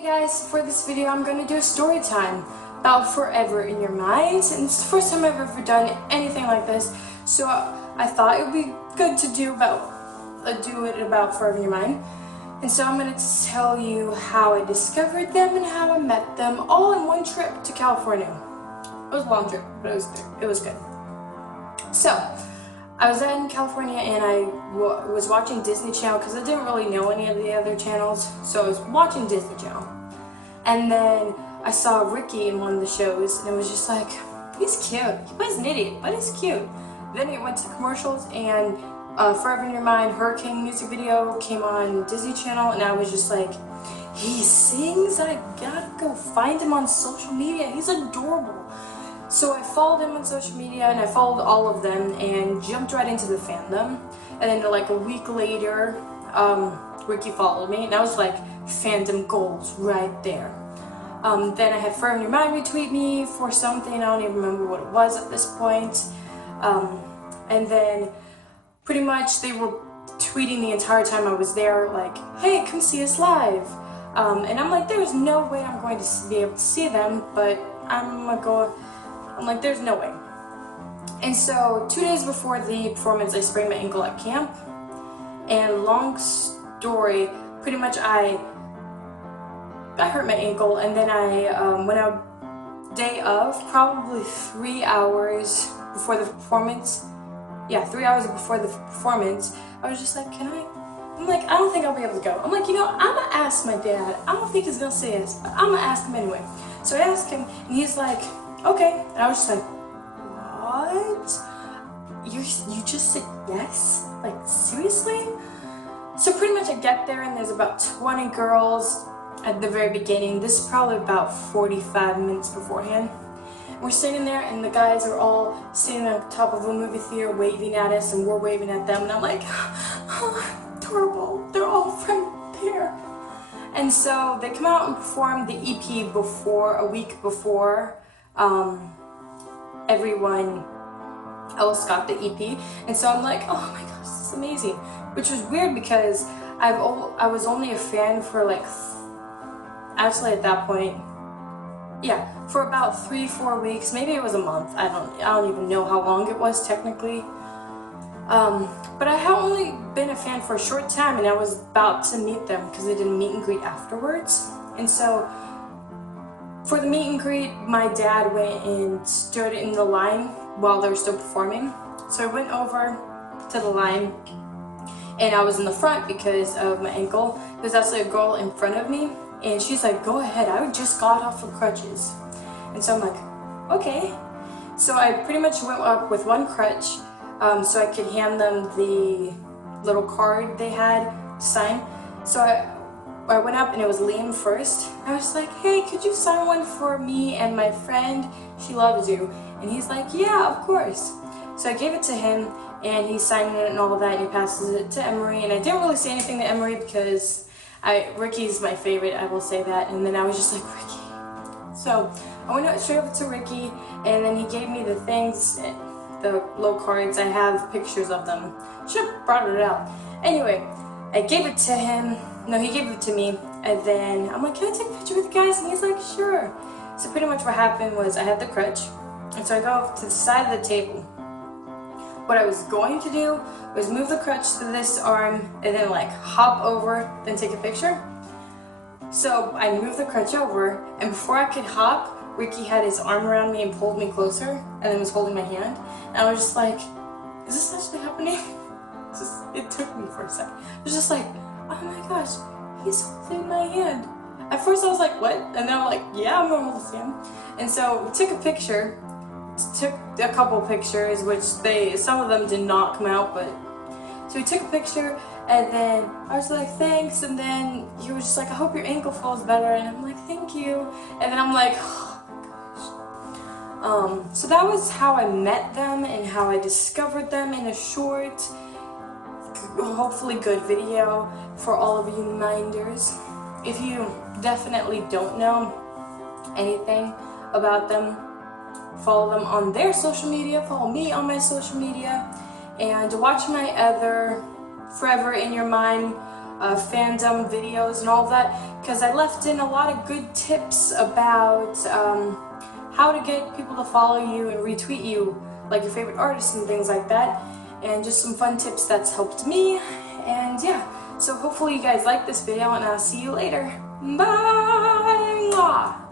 Hey guys, for this video I'm going to do a story time about forever in your mind, and it's the first time I've ever done anything like this, so I thought it would be good to do it about forever in your mind. And so I'm going to tell you how I discovered them and how I met them all in one trip to California. It was a long trip, but it was good. So I was in California and I was watching Disney Channel because I didn't really know any of the other channels, so I was watching Disney Channel. And then I saw Ricky in one of the shows and it was just like, he's cute. He plays an idiot, but he's cute. Then it went to commercials and Forever in Your Mind Hurricane music video came on Disney Channel, and I was just like, he sings? I gotta go find him on social media. He's adorable. So I followed him on social media and I followed all of them and jumped right into the fandom. And then like a week later, Ricky followed me and I was like, fandom goals right there. Then I had Forever in Your Mind retweet me for something, I don't even remember what it was at this point. And then pretty much they were tweeting the entire time I was there like, hey, come see us live. And I'm like, there's no way I'm going to be able to see them, but I'm like, there's no way. And so 2 days before the performance, I sprained my ankle at camp. And long story, pretty much I hurt my ankle, and then I went out day of, probably 3 hours before the performance. Yeah, 3 hours before the performance, I was just like, I'm like, I don't think I'll be able to go. I'm like, you know, I'm gonna ask my dad. I don't think he's gonna say yes, but I'm gonna ask him anyway. So I asked him, and he's like, okay. And I was just like, what? You just said yes? Like, seriously? So pretty much I get there, and there's about 20 girls at the very beginning. This is probably about 45 minutes beforehand. We're sitting there and the guys are all sitting on top of a movie theater waving at us, and we're waving at them, and I'm like, oh, adorable, they're all right there. And so they come out and perform the EP a week before everyone else got the EP. And so I'm like, oh my gosh, this is amazing. Which was weird because I was only a fan for like, actually at that point, yeah, for about 3-4 weeks, maybe it was a month. I don't even know how long it was technically. But I had only been a fan for a short time, and I was about to meet them because they did a meet and greet afterwards. And so for the meet and greet, my dad went and stood in the line while they were still performing. So I went over to the line, and I was in the front because of my ankle. There's actually a girl in front of me, and she's like, go ahead, I just got off of crutches. And so I'm like, okay. So I pretty much went up with one crutch so I could hand them the little card they had to sign. So I went up and it was Liam first. I was like, hey, could you sign one for me and my friend? She loves you. And he's like, yeah, of course. So I gave it to him, and he signed it and all of that, and he passes it to Emery. And I didn't really say anything to Emery because Ricky's my favorite, I will say that. And then I was just like, Ricky. So I went straight over to Ricky, and then he gave me the things, the low cards. I have pictures of them. Should have brought it out. Anyway, I gave it to him. No, he gave it to me. And then I'm like, can I take a picture with you guys? And he's like, sure. So pretty much what happened was I had the crutch, and so I go to the side of the table. What I was going to do was move the crutch to this arm and then like hop over, then take a picture. So I moved the crutch over, and before I could hop, Ricky had his arm around me and pulled me closer, and then was holding my hand. And I was just like, is this actually happening? It took me for a second. I was just like, oh my gosh, he's holding my hand. At first I was like, what? And then I'm like, yeah, I'm gonna hold his hand. And so we took a picture. Took a couple pictures, which some of them did not come out, but so we took a picture, and then I was like, thanks, and then he was just like, I hope your ankle feels better, and I'm like, thank you. And then I'm like, oh my gosh. So that was how I met them and how I discovered them in a short, hopefully good video for all of you minders. If you definitely don't know anything about them, follow them on their social media, follow me on my social media, and watch my other Forever in Your Mind fandom videos and all that, because I left in a lot of good tips about how to get people to follow you and retweet you, like your favorite artists and things like that, and just some fun tips that's helped me. And yeah, so hopefully you guys like this video, and I'll see you later. Bye! Mwah!